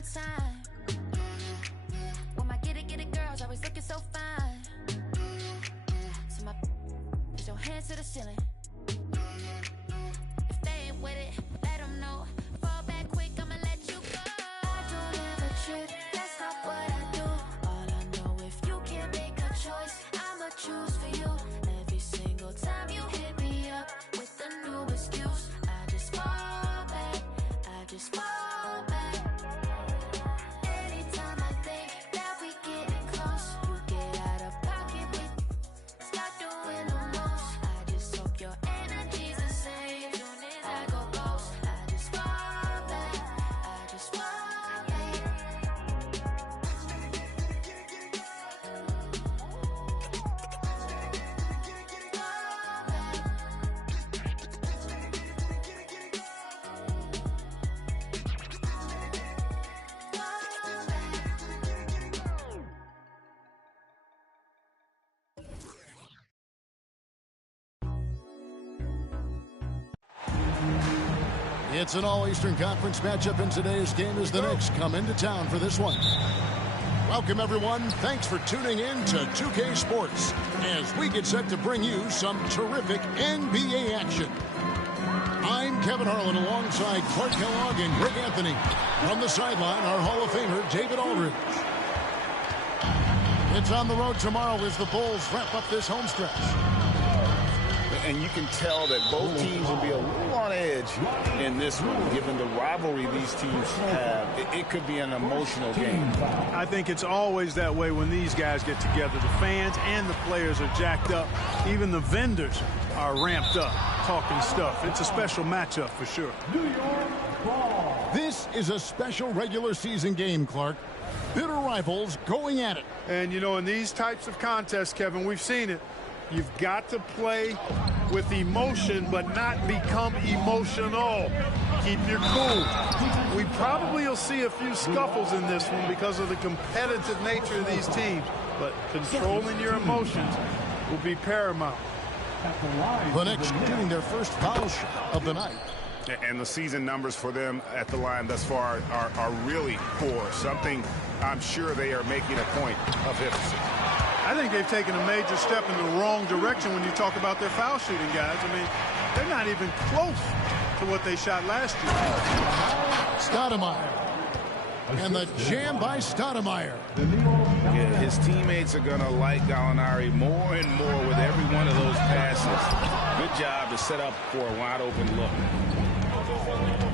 one time. When my get it girls always looking so fine. So my put your hands to the ceiling. If they ain't with it, let them know. Fall back quick, I'ma let you go. I don't ever trip, that's not what I do. All I know, if you can't make a choice, I'ma choose for you. Every single time you hit me up with a new excuse, I just fall back, I just fall back. Anytime I think that we getting close, you get out of pocket, we start doing the most. I just hope your energy's the same. Soon as I go ghost, I just fall back, I just fall back. It's an all-Eastern Conference matchup, and today's game as the Knicks come into town for this one. Welcome, everyone. Thanks for tuning in to 2K Sports as we get set to bring you some terrific NBA action. I'm Kevin Harlan alongside Clark Kellogg and Greg Anthony. From the sideline, our Hall of Famer, David Aldridge. It's on the road tomorrow as the Bulls wrap up this home stretch. And you can tell that both teams will be a little on edge in this one, given the rivalry these teams have. It could be an emotional game. I think it's always that way when these guys get together. The fans and the players are jacked up. Even the vendors are ramped up, talking stuff. It's a special matchup for sure. This is a special regular season game, Clark. Bitter rivals going at it. And, you know, in these types of contests, Kevin, we've seen it. You've got to play with emotion, but not become emotional. Keep your cool. We probably will see a few scuffles in this one because of the competitive nature of these teams, but controlling your emotions will be paramount. The Knicks getting their first foul shot of the night. And the season numbers for them at the line thus far are really poor. Something I'm sure they are making a point of emphasis. I think they've taken a major step in the wrong direction when you talk about their foul shooting, guys. I mean, they're not even close to what they shot last year. Stoudemire. And the jam by Stoudemire. Yeah, his teammates are going to like Gallinari more and more with every one of those passes. Good job to set up for a wide-open look.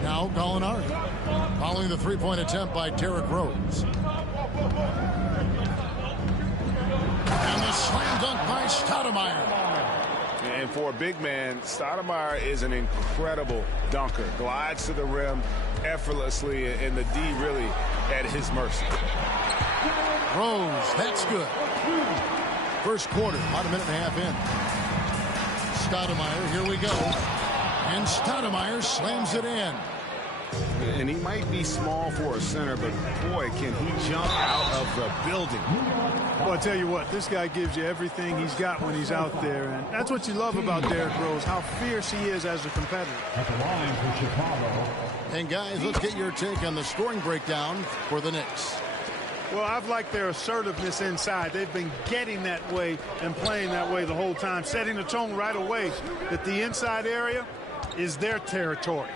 Now Gallinari. Following the three-point attempt by Derrick Rose. And the slam dunk by Stoudemire. And for a big man, Stoudemire is an incredible dunker. Glides to the rim effortlessly, and the D really at his mercy. Rose, that's good. First quarter, about a minute and a half in. Stoudemire, here we go. And Stoudemire slams it in. And he might be small for a center, but boy, can he jump out of the building. Well, I tell you what, this guy gives you everything he's got when he's out there, and that's what you love about Derrick Rose, how fierce he is as a competitor. At the line for Chicago. And guys, let's get your take on the scoring breakdown for the Knicks. Well, I've liked their assertiveness inside. They've been getting that way and playing that way the whole time, setting the tone right away that the inside area is their territory.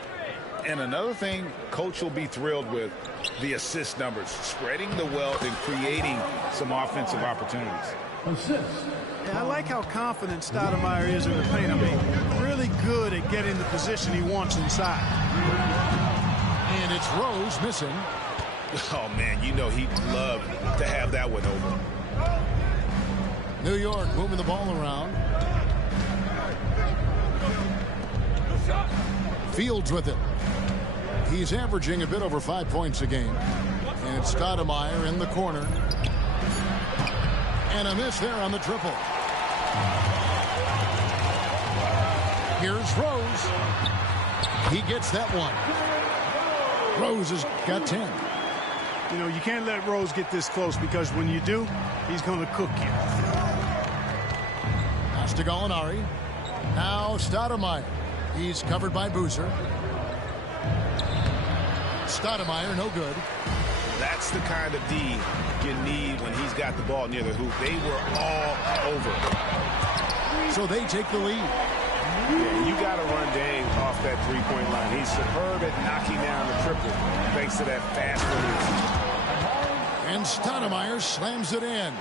And another thing Coach will be thrilled with, the assist numbers, spreading the wealth and creating some offensive opportunities. Assist. Yeah, I like how confident Stoudemire is in the paint. I mean, really good at getting the position he wants inside. And it's Rose missing. Oh, man, you know he'd love to have that one over. New York moving the ball around. Fields with it. He's averaging a bit over 5 points a game. And it's Stoudemire in the corner. And a miss there on the triple. Here's Rose. He gets that one. Rose has got 10. You know, you can't let Rose get this close because when you do, he's going to cook you. Pass to Gallinari. Now Stoudemire. He's covered by Boozer. Stoudemire, no good. That's the kind of D you need when he's got the ball near the hoop. They were all over. So they take the lead. Yeah, you got to run Dame off that three-point line. He's superb at knocking down the triple thanks to that fast release. And Stoudemire slams it in.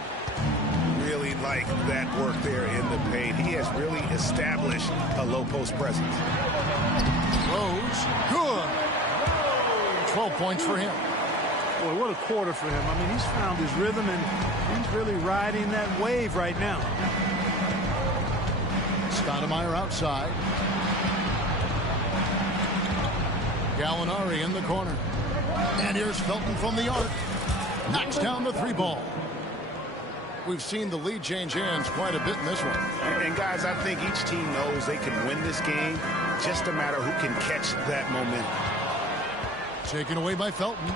Really like that work there in the paint. He has really established a low post presence. Rose, good. 12 points for him. Boy, what a quarter for him. I mean, he's found his rhythm, and he's really riding that wave right now. Stoudemire outside. Gallinari in the corner. And here's Felton from the arc. Knocks down the three ball. We've seen the lead change hands quite a bit in this one. And guys, I think each team knows they can win this game. Just a matter who can catch that momentum. Taken away by Felton.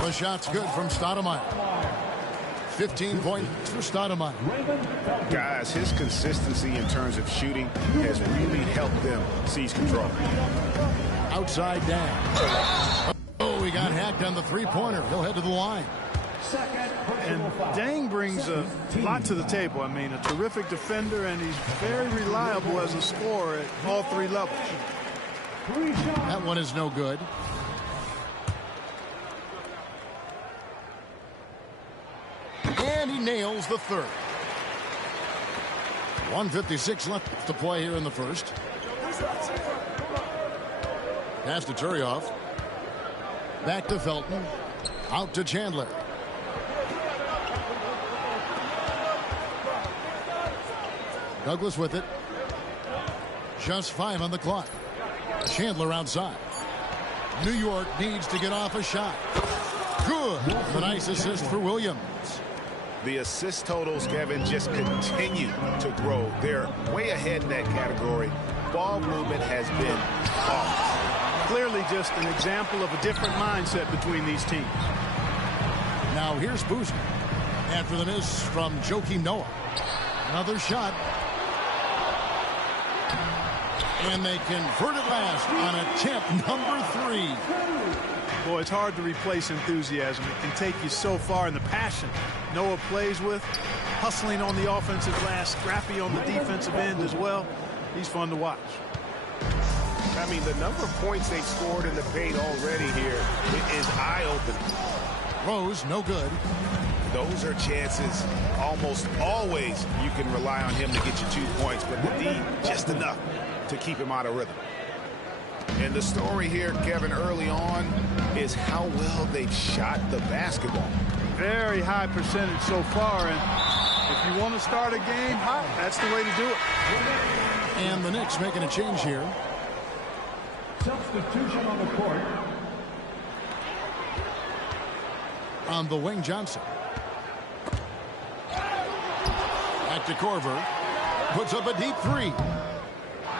The shot's good from Stoudemire. 15 points for Stoudemire. Guys, his consistency in terms of shooting has really helped them seize control. Outside Dan. Oh, he got hacked on the three-pointer. He'll head to the line. And Dang brings a lot to the table. I mean, a terrific defender, and he's very reliable as a scorer at all three levels. That one is no good. And he nails the third. 1:56 left to play here in the first. Pass to Turioff. Back to Felton. Out to Chandler. Douglas with it. Just 5 on the clock. Chandler outside. New York needs to get off a shot. Good. A nice assist for Williams. The assist totals, Kevin, just continue to grow. They're way ahead in that category. Ball movement has been off. Clearly just an example of a different mindset between these teams. Now here's Boozer. After the miss from Joakim Noah. Another shot. And they convert it last on attempt number 3. Boy, it's hard to replace enthusiasm. It can take you so far, in the passion Noah plays with, hustling on the offensive glass, scrappy on the defensive end as well. He's fun to watch. I mean, the number of points they've scored in the paint already here is eye-opening. Rose, no good. Those are chances almost always you can rely on him to get you 2 points, but the D, just enough to keep him out of rhythm. And the story here, Kevin, early on is how well they've shot the basketball. Very high percentage so far, and if you want to start a game hot, that's the way to do it. And the Knicks making a change here. Substitution on the court. On the wing, Johnson. Back to Korver. Puts up a deep 3.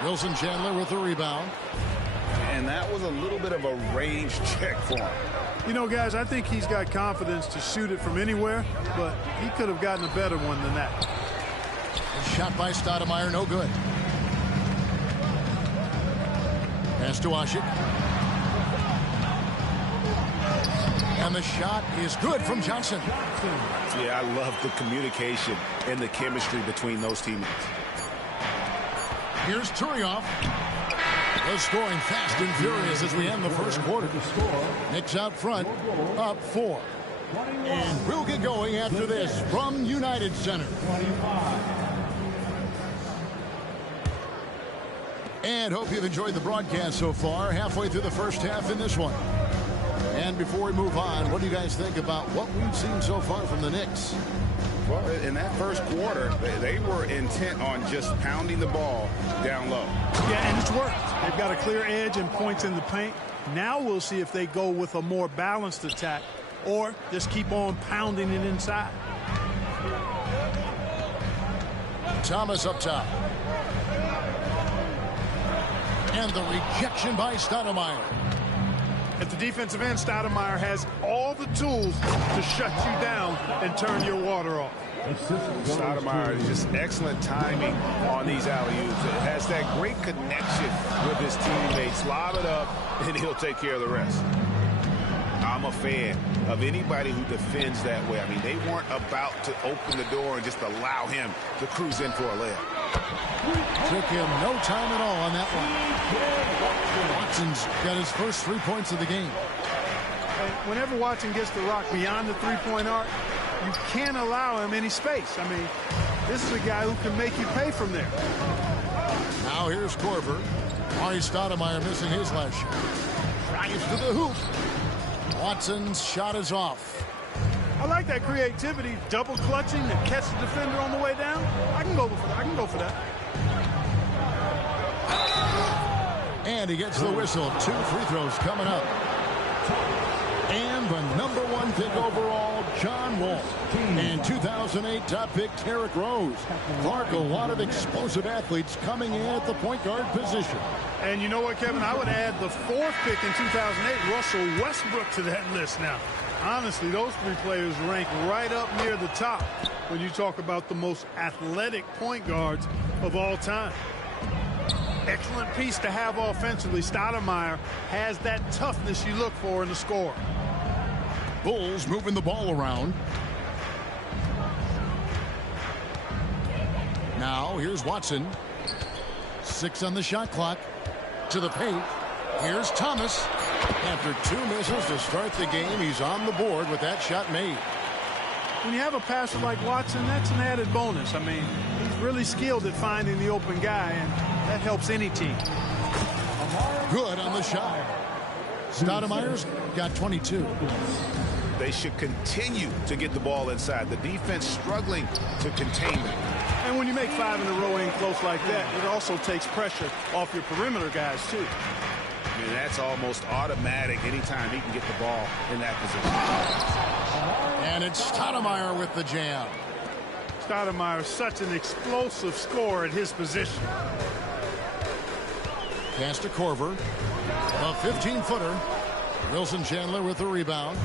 Wilson Chandler with the rebound. And that was a little bit of a range check for him. You know, guys, I think he's got confidence to shoot it from anywhere, but he could have gotten a better one than that. Shot by Stoudemire, no good. Pass to Ashik. And the shot is good from Johnson. Yeah, I love the communication and the chemistry between those teammates. Here's Turioff. They're scoring fast and furious as we end the first quarter. Knicks out front, up 4. And we'll get going after this from United Center. And hope you've enjoyed the broadcast so far. Halfway through the first half in this one. And before we move on, what do you guys think about what we've seen so far from the Knicks? Well, in that first quarter, they were intent on just pounding the ball down low. Yeah, and it's worked. They've got a clear edge and points in the paint. Now we'll see if they go with a more balanced attack or just keep on pounding it inside. Thomas up top. And the rejection by Stoudemire. At the defensive end, Stoudemire has all the tools to shut you down and turn your water off. Stoudemire is just excellent timing on these alley-oops. It has that great connection with his teammates. Lob it up, and he'll take care of the rest. I'm a fan of anybody who defends that way. I mean, they weren't about to open the door and just allow him to cruise in for a layup. Took him no time at all on that one. Watson's got his first 3 points of the game. And whenever Watson gets the rock beyond the three-point arc, you can't allow him any space. I mean, this is a guy who can make you pay from there. Now here's Korver. Ari Stoudemire missing his last shot. Drives to the hoop. Watson's shot is off. I like that creativity, double clutching to catch the defender on the way down. I can go for that. I can go for that. And he gets the whistle. 2 free throws coming up. And the #1 pick overall, John Wall. And 2008 top pick, Derrick Rose. Clark, a lot of explosive athletes coming in at the point guard position. And you know what, Kevin? I would add the 4th pick in 2008, Russell Westbrook, to that list now. Honestly, those 3 players rank right up near the top when you talk about the most athletic point guards of all time. Excellent piece to have offensively. Stoudemire has that toughness you look for in the score. Bulls moving the ball around. Now here's Watson. 6 on the shot clock. To the paint. Here's Thomas. After 2 misses to start the game, he's on the board with that shot made. When you have a passer like Watson, that's an added bonus. I mean, he's really skilled at finding the open guy, and that helps any team. Good on the shot. Stoudemire's got 22. They should continue to get the ball inside. The defense struggling to contain them. And when you make 5 in a row in close like that, it also takes pressure off your perimeter guys, too. And that's almost automatic anytime he can get the ball in that position. And it's Stoudemire with the jam. Stoudemire is such an explosive scorer at his position. Pass to Korver. A 15-footer. Wilson Chandler with the rebound.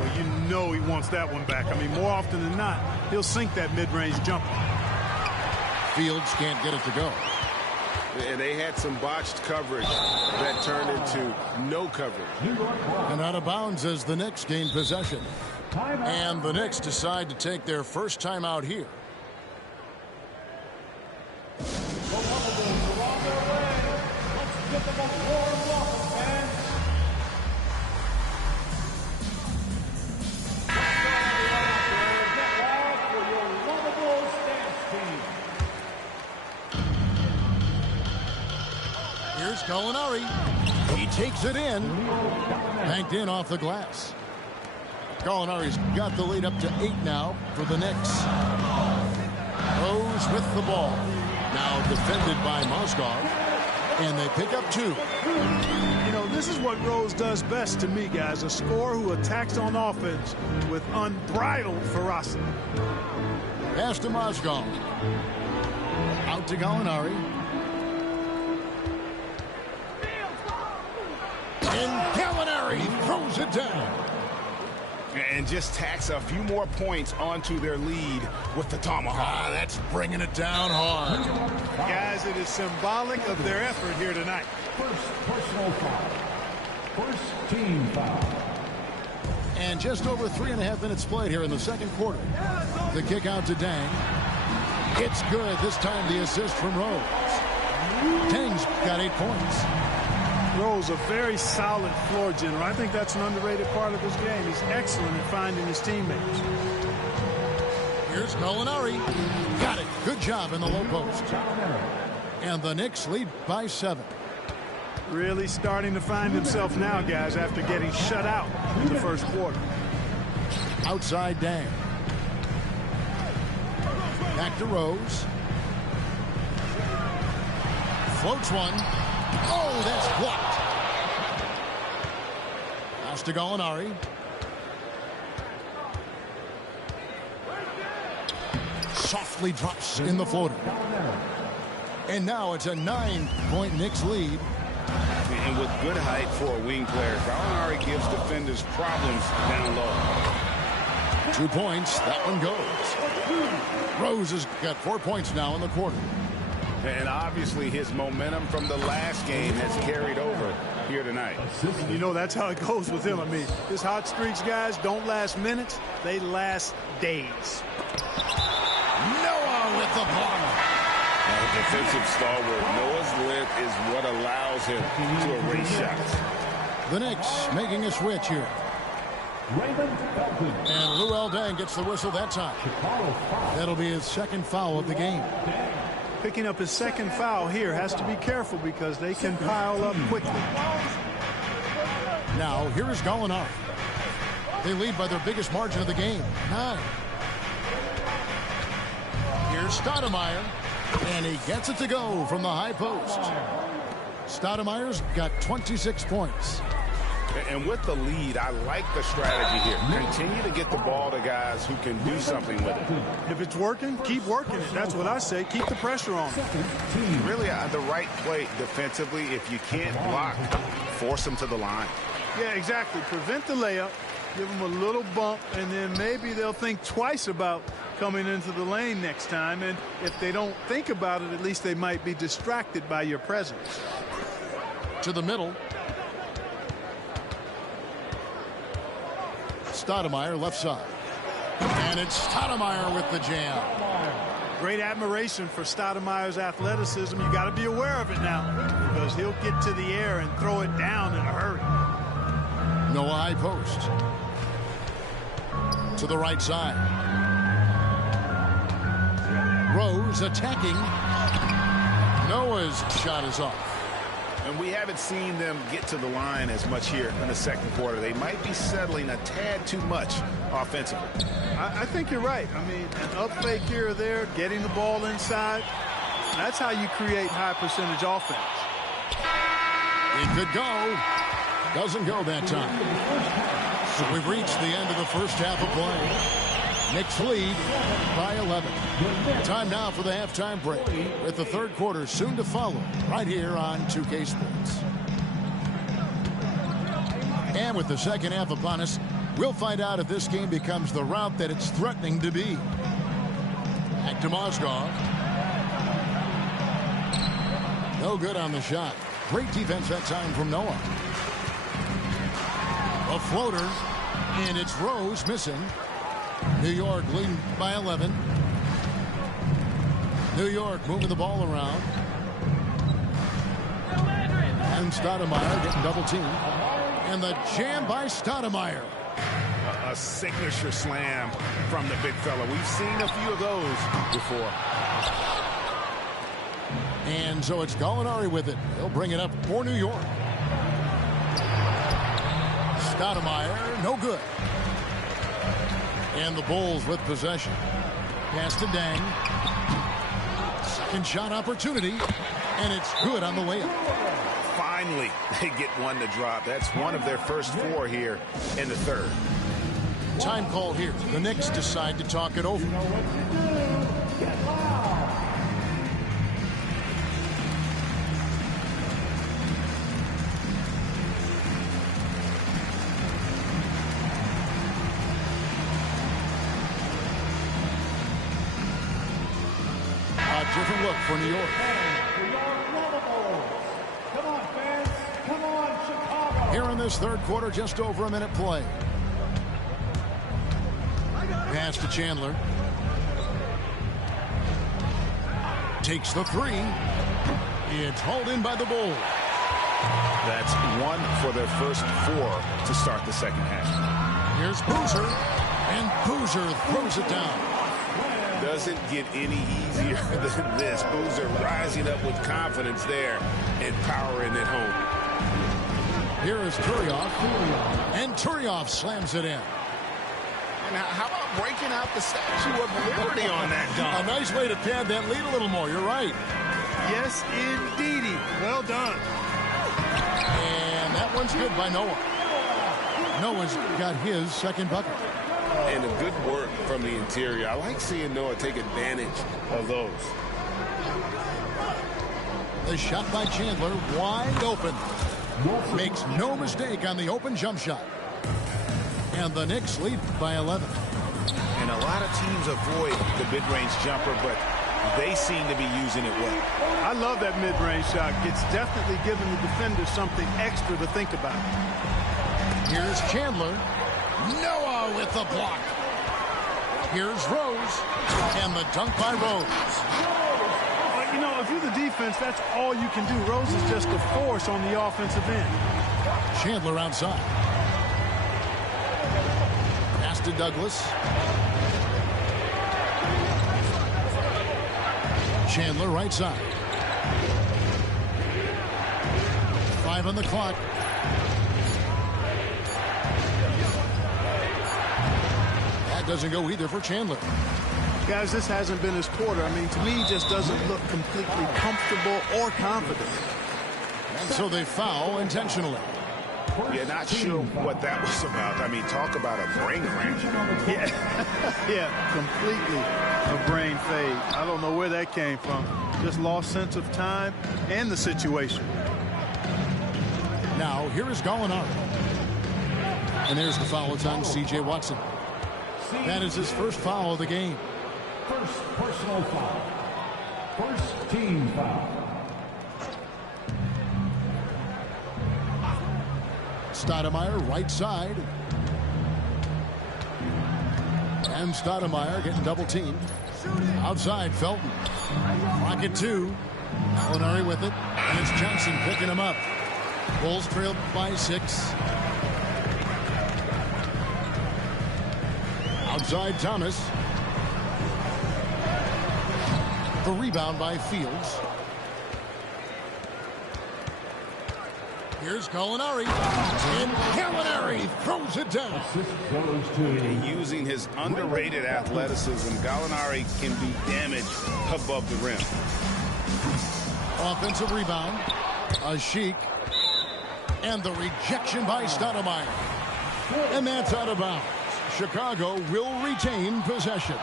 Well, you know he wants that one back. I mean, more often than not, he'll sink that mid-range jumper. Fields can't get it to go. And they had some botched coverage that turned into no coverage. And out of bounds as the Knicks gain possession. And the Knicks decide to take their first time out here. Here's Gallinari. He takes it in. Banked in off the glass. Gallinari's got the lead up to 8 now for the Knicks. Rose with the ball. Now defended by Mozgov. And they pick up 2. You know, this is what Rose does best to me, guys. A scorer who attacks on offense with unbridled ferocity. Pass to Mozgov. Out to Gallinari. And Gallinari throws it down. And just tacks a few more points onto their lead with the tomahawk. That's bringing it down hard. Guys, it is symbolic of their effort here tonight. First personal foul. First team foul. And just over 3.5 minutes played here in the second quarter. The kick out to Dang. It's good. This time the assist from Rose. Dang's got 8 points. Rose, a very solid floor general. I think that's an underrated part of his game. He's excellent at finding his teammates. Here's Gallinari. Got it. Good job in the low post. And the Knicks lead by 7. Really starting to find himself now, guys, after getting shut out in the first quarter. Outside Dang. Back to Rose. Floats one. Oh, that's blocked. Pass to Gallinari. Softly drops in the floater. And now it's a 9-point Knicks lead. And with good height for a wing player, Gallinari gives defenders problems down low. 2 points. That one goes. Rose has got 4 points now in the quarter. And obviously his momentum from the last game has carried over here tonight. You know, that's how it goes with him. I mean, his hot streaks, guys, don't last minutes. They last days. Noah with the ball. Defensive stalwart. Noah's length is what allows him to erase shots. The Knicks making a switch here. And Luol Deng gets the whistle that time. That'll be his second foul of the game. Picking up his second foul here, has to be careful because they can pile up quickly. Now, here is Gallinari. They lead by their biggest margin of the game, 9. Here's Stoudemire, and he gets it to go from the high post. Stoudemire's got 26 points. And with the lead, I like the strategy here. Continue to get the ball to guys who can do something with it. If it's working, keep working it. That's what I say. Keep the pressure on. Really, the right play defensively. If you can't block, force them to the line. Yeah, exactly. Prevent the layup. Give them a little bump, and then maybe they'll think twice about coming into the lane next time. And if they don't think about it, at least they might be distracted by your presence. To the middle. Stoudemire left side. And it's Stoudemire with the jam. Great admiration for Stoudemire's athleticism. You got to be aware of it now because he'll get to the air and throw it down in a hurry. Noah high post. To the right side. Rose attacking. Noah's shot is off. And we haven't seen them get to the line as much here in the second quarter. They might be settling a tad too much offensively. I think you're right. I mean, an up fake here or there, getting the ball inside, that's how you create high percentage offense. It could go. Doesn't go that time. So we've reached the end of the first half of play. Knicks lead by 11. Time now for the halftime break, with the third quarter soon to follow right here on 2K Sports. And with the second half upon us, we'll find out if this game becomes the route that it's threatening to be. Back to Mozgov. No good on the shot. Great defense that time from Noah. A floater, and it's Rose missing. New York leading by 11. New York moving the ball around. And Stoudemire getting double teamed. And the jam by Stoudemire. A signature slam from the big fella. We've seen a few of those before. And so it's Gallinari with it. He'll bring it up for New York. Stoudemire, no good. And the Bulls with possession. Pass to Deng. Second shot opportunity. And it's good on the layup. Finally, they get one to drop. That's one of their first 4 here in the third. Time call here. The Knicks decide to talk it over. Different look for New York. Come on, fans. Come on, Chicago. Here in this third quarter, just over a minute play. Pass to Chandler. Takes the 3. It's hauled in by the Bulls. That's 1 for their first 4 to start the second half. Here's Boozer. And Boozer throws it down. Doesn't get any easier than this. Boozer rising up with confidence there and powering it home. Here is Turioff. And Turioff slams it in. And how about breaking out the Statue of Liberty on that dunk? A nice way to pad that lead a little more. You're right. Yes, indeedy. Well done. And that one's good by Noah. Noah's got his second bucket. And a good work from the interior. I like seeing Noah take advantage of those. The shot by Chandler, wide open. Makes no mistake on the open jump shot. And the Knicks lead by 11. And a lot of teams avoid the mid-range jumper, but they seem to be using it well. I love that mid-range shot. It's definitely giving the defender something extra to think about. Here's Chandler. Noah with the block. Here's Rose. And the dunk by Rose. But, you know, if you're the defense, that's all you can do. Rose is just a force on the offensive end. Chandler outside. Pass to Douglas. Chandler right side. 5 on the clock. That doesn't go either for Chandler. Guys, this hasn't been his quarter. I mean, to me, he just doesn't look completely comfortable or confident. And so they foul intentionally. You're not sure what that was about. I mean, talk about a brain cramp. Yeah, completely a brain fade. I don't know where that came from. Just lost sense of time and the situation. Now, here is Gallinari. And there's the foul. It's on C.J. Watson. That is his first foul of the game. First personal foul. First team foul. Stoudemire right side. And Stoudemire getting double teamed. Outside, Felton. Rocket 2. Gallinari with it. And it's Johnson picking him up. Bulls trailed by 6. Outside, Thomas. The rebound by Fields. Here's Gallinari. And Gallinari throws it down. Using his underrated athleticism, Gallinari can do damage above the rim. Offensive rebound. A Sheik. And the rejection by Stoudemire. And that's out of bounds. Chicago will retain possession.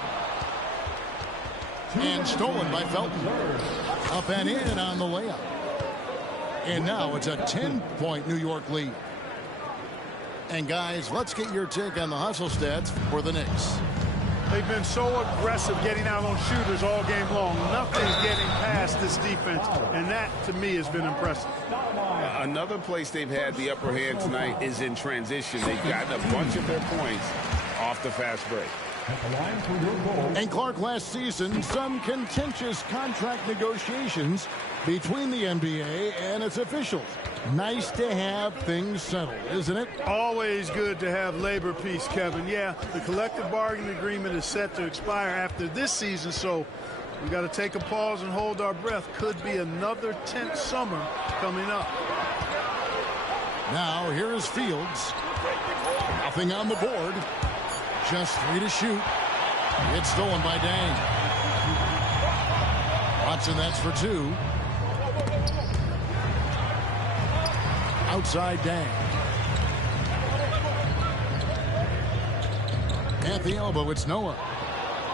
And stolen by Felton. Up and in on the layup. And now it's a 10-point New York lead. And guys, let's get your take on the hustle stats for the Knicks. They've been so aggressive getting out on shooters all game long. Nothing's getting past this defense, and that, to me, has been impressive. Another place they've had the upper hand tonight is in transition. They've gotten a bunch of their points off the fast break. And Clark, last season, some contentious contract negotiations between the NBA and its officials. Nice to have things settled, isn't it? Always good to have labor peace, Kevin. Yeah, the collective bargaining agreement is set to expire after this season, so we got to take a pause and hold our breath. Could be another tense summer coming up. Now, here is Fields. Nothing on the board. Just 3 to shoot. It's stolen by Dang. Watson, that's for 2. Outside Dang. At the elbow, it's Noah.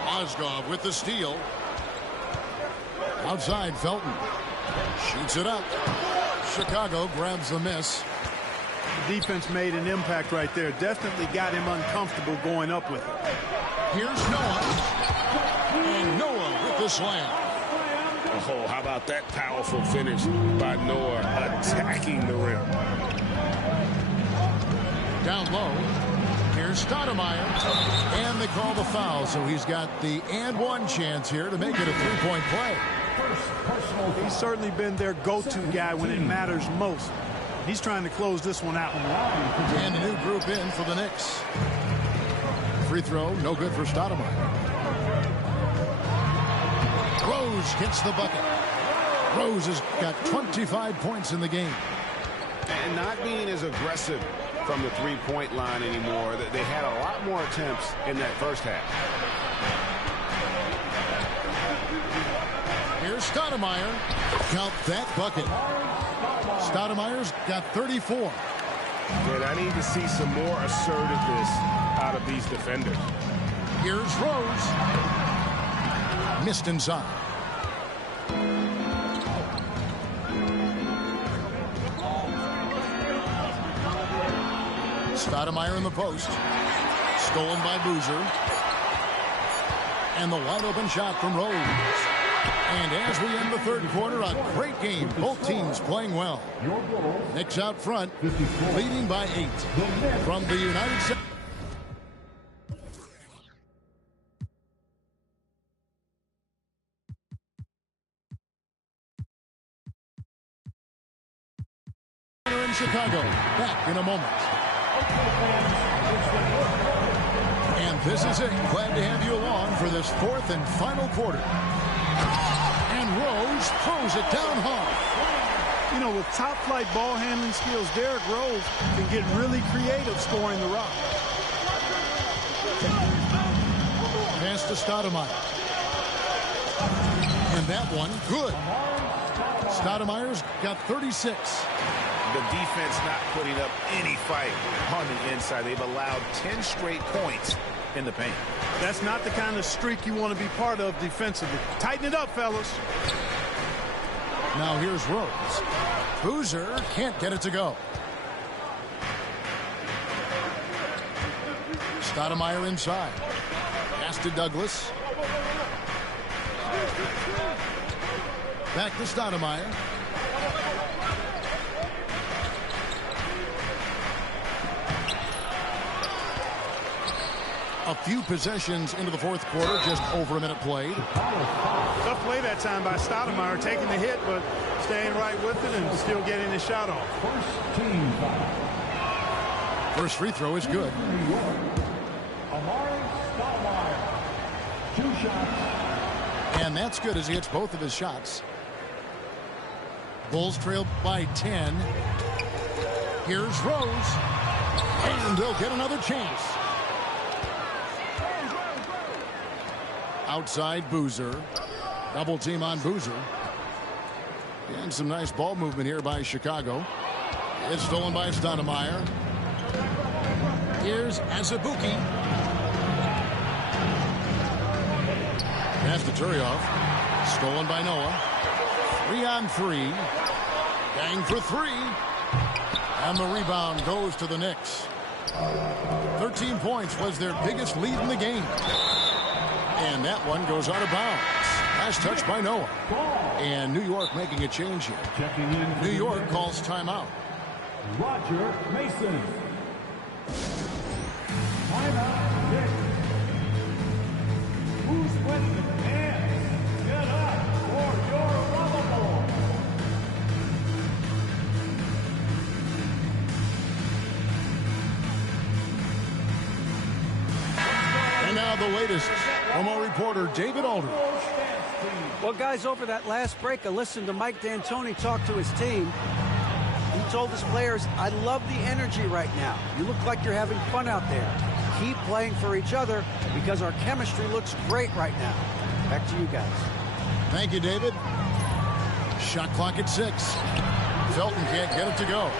Mozgov with the steal. Outside, Felton. Shoots it up. Chicago grabs the miss. The defense made an impact right there. Definitely got him uncomfortable going up with it. Here's Noah. And Noah with the slam. Oh, how about that powerful finish by Noah attacking the rim. Down low. Here's Stoudemire. And they call the foul, so he's got the and one chance here to make it a 3-point play. He's certainly been their go-to guy when it matters most. He's trying to close this one out. And a new group in for the Knicks. Free throw, no good for Stoudemire. Rose hits the bucket. Rose has got 25 points in the game. And not being as aggressive from the three-point line anymore. They had a lot more attempts in that first half. Here's Stoudemire. Count that bucket. Stoudemire's got 34. And I need to see some more assertiveness out of these defenders. Here's Rose. Missed inside. Stoudemire in the post. Stolen by Boozer. And the wide open shot from Rose. And as we end the third quarter, a great game. Both teams playing well. Knicks out front, leading by 8. From the United States. In Chicago. Back in a moment. And this is it. Glad to have you along for this fourth and final quarter. And Rose throws it down hard. You know, with top-flight ball handling skills, Derrick Rose can get really creative scoring the rock. Pass to Stoudemire. And that one, good. Stoudemire's got 36. The defense not putting up any fight on the inside. They've allowed 10 straight points in the paint. That's not the kind of streak you want to be part of defensively. Tighten it up, fellas. Now here's Rose. Boozer can't get it to go. Stoudemire inside. Pass to Douglas. Back to Stoudemire. A few possessions into the fourth quarter, just over a minute played. Tough play that time by Stoudemire, taking the hit, but staying right with it and still getting the shot off. First free throw is good. And that's good as he hits both of his shots. Bulls trail by 10. Here's Rose. And they'll get another chance. Outside Boozer. Double team on Boozer. And some nice ball movement here by Chicago. It's stolen by Stoudemire. Here's Azubuike. Pass to Turioff. Stolen by Noah. 3-on-3. Bang for 3. And the rebound goes to the Knicks. 13 points was their biggest lead in the game. And that one goes out of bounds. Last touch by Noah. And New York making a change here. New York calls timeout. Roger Mason. Timeout, Knicks. Who's winning the dance? Get up for your rubble. And now the latest from our reporter, David Aldridge. Well, guys, over that last break, I listened to Mike D'Antoni talk to his team. He told his players, I love the energy right now. You look like you're having fun out there. Keep playing for each other because our chemistry looks great right now. Back to you guys. Thank you, David. Shot clock at 6. Felton can't get it to go.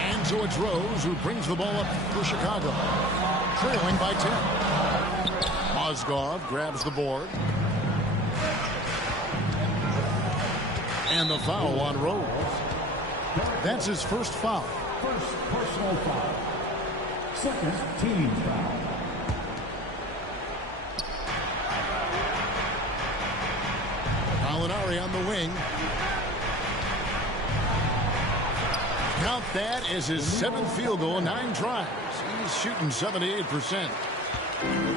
And so it's Rose who brings the ball up for Chicago. Trailing by 10. Mozgov grabs the board. And the foul on Rose. That's his first foul. First personal foul. Second team foul. Gallinari on the wing. Count that as his 7th field goal in 9 tries. He's shooting 78%.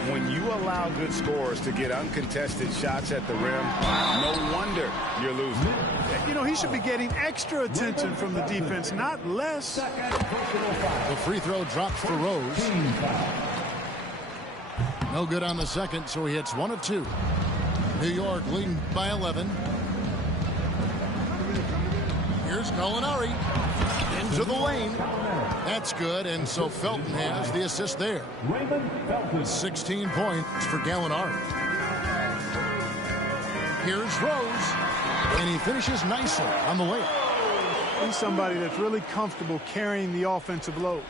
When you allow good scorers to get uncontested shots at the rim, no wonder you're losing. You know, he should be getting extra attention from the defense, not less. The free throw drops for Rose. No good on the second, so he hits 1 of 2. New York leading by 11. Here's Gallinari. Into the lane. That's good, and so Felton has the assist there. 16 points for Gallinari. Here's Rose, and he finishes nicely on the layup. He's somebody that's really comfortable carrying the offensive load.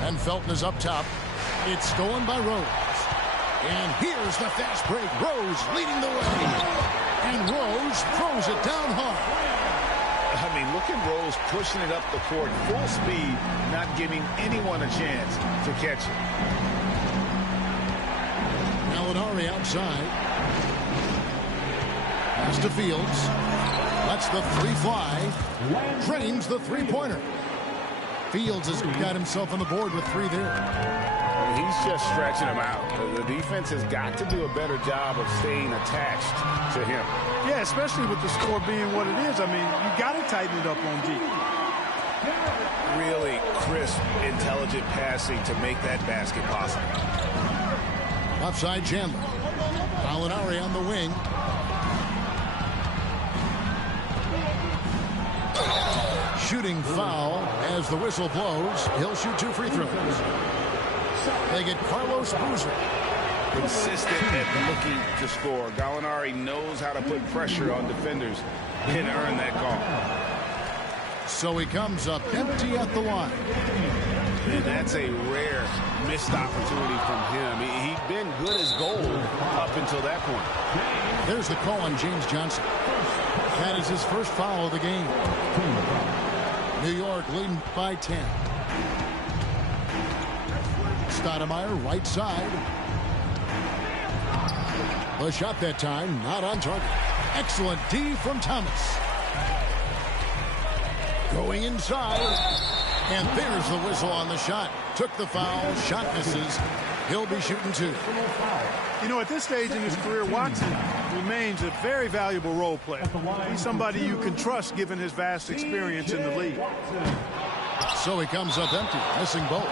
And Felton is up top. It's stolen by Rose. And here's the fast break. Rose leading the way. And Rose throws it down hard. I mean, look at Rose pushing it up the court full speed, not giving anyone a chance to catch it. Gallinari outside. Pass to Fields. Lets the three fly. Drains the three-pointer. Fields has got himself on the board with 3 there. He's just stretching him out. The defense has got to do a better job of staying attached to him. Yeah, especially with the score being what it is. I mean, you got to tighten it up on D. Really crisp, intelligent passing to make that basket possible. Offside Chandler. Gallinari on the wing. Shooting foul as the whistle blows. He'll shoot 2 free throws. They get Carlos Boozer. Consistent at looking to score. Gallinari knows how to put pressure on defenders and earn that call. So he comes up empty at the line. And that's a rare missed opportunity from him. He'd been good as gold up until that point. There's the call on James Johnson. That is his first foul of the game. New York leading by 10. Stoudemire, right side. The shot that time, not on target. Excellent D from Thomas. Going inside. And there's the whistle on the shot. Took the foul, shot misses. He'll be shooting 2. You know, at this stage in his career, Watson remains a very valuable role player. He's somebody you can trust given his vast experience in the league. So he comes up empty, missing both.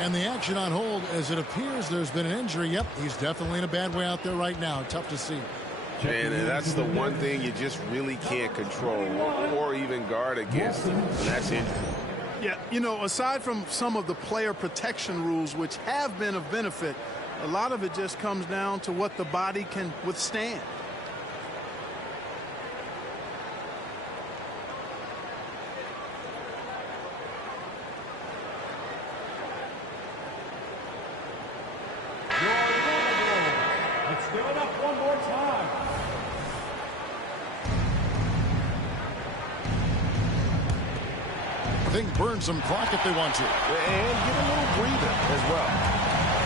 And the action on hold as it appears there's been an injury. Yep, he's definitely in a bad way out there right now. Tough to see. And that's the one thing you just really can't control or even guard against, and that's injury. Yeah, you know, aside from some of the player protection rules, which have been of benefit, a lot of it just comes down to what the body can withstand. Let's give it up one more time. I think burn some clock if they want to. And give a little breather as well.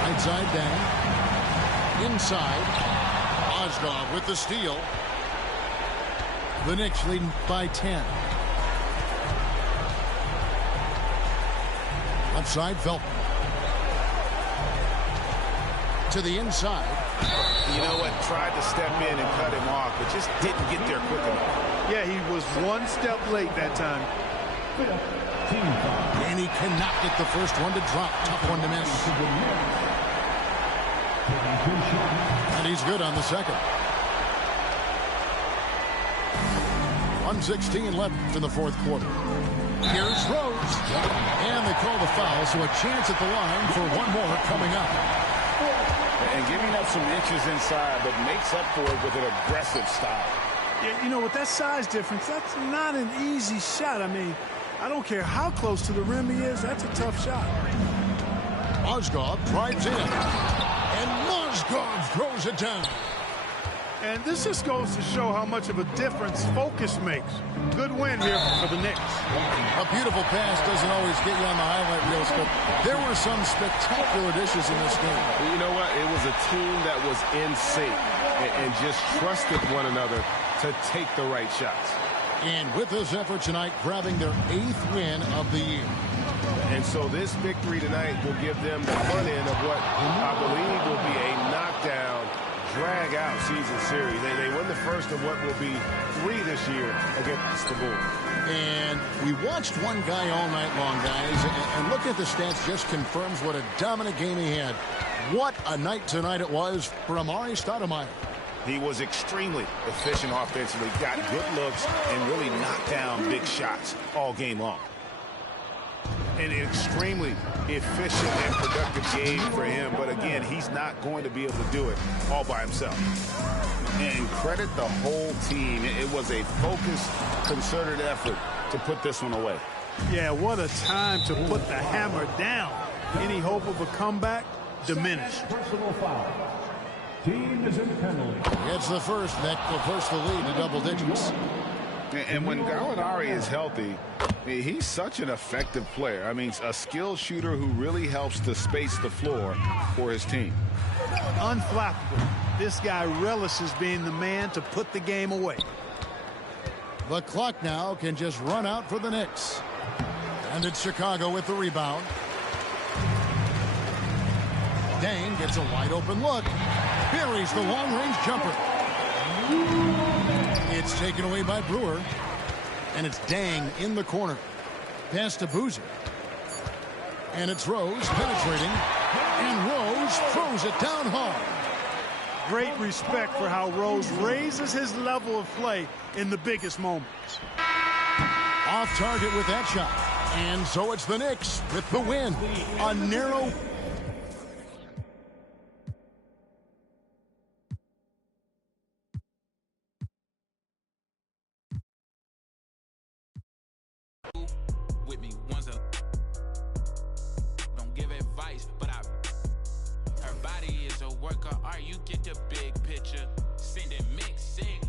Right side down. Inside. Ozgov with the steal. The Knicks leading by 10. Outside Felton. To the inside. You know what? Tried to step in and cut him off, but just didn't get there quick enough. Yeah, he was one step late that time. And he cannot get the first one to drop. Tough one to miss. And he's good on the second. 1:16 left in the fourth quarter. Here's Rose. And they call the foul, so a chance at the line for one more coming up. And giving up some inches inside, but makes up for it with an aggressive style. Yeah, you know, with that size difference, that's not an easy shot. I mean, I don't care how close to the rim he is, that's a tough shot. Ozgov drives in. And Mozgov throws it down. And this just goes to show how much of a difference focus makes. Good win here for the Knicks. A beautiful pass doesn't always get you on the highlight reels, but there were some spectacular dishes in this game. You know what? It was a team that was in sync and just trusted one another to take the right shots. And with this effort tonight, grabbing their 8th win of the year. And so this victory tonight will give them the front end of what I believe will be a knockdown, drag-out season series. They win the first of what will be 3 this year against the Bulls. And we watched one guy all night long, guys, and look at the stats just confirms what a dominant game he had. What a night tonight it was for Amari Stoudemire. He was extremely efficient offensively, got good looks, and really knocked down big shots all game long. An extremely efficient and productive game for him, but again, he's not going to be able to do it all by himself. And credit the whole team. It was a focused, concerted effort to put this one away. Yeah, what a time to put the hammer down. Any hope of a comeback diminished. Personal foul. Team is in penalty. It's the first that will push the lead to double digits. And when Gallinari is healthy, he's such an effective player. I mean, a skilled shooter who really helps to space the floor for his team. Unflappable. This guy relishes being the man to put the game away. The clock now can just run out for the Knicks. And it's Chicago with the rebound. Dang gets a wide open look. Buries the long-range jumper. It's taken away by Brewer. And it's Dang in the corner. Pass to Boozer. And it's Rose penetrating. And Rose throws it down hard. Great respect for how Rose raises his level of play in the biggest moments. Off target with that shot. And so it's the Knicks with the win. A narrow... with me once don't give advice, but her body is a work of art. You get the big picture. Sending mixed signals.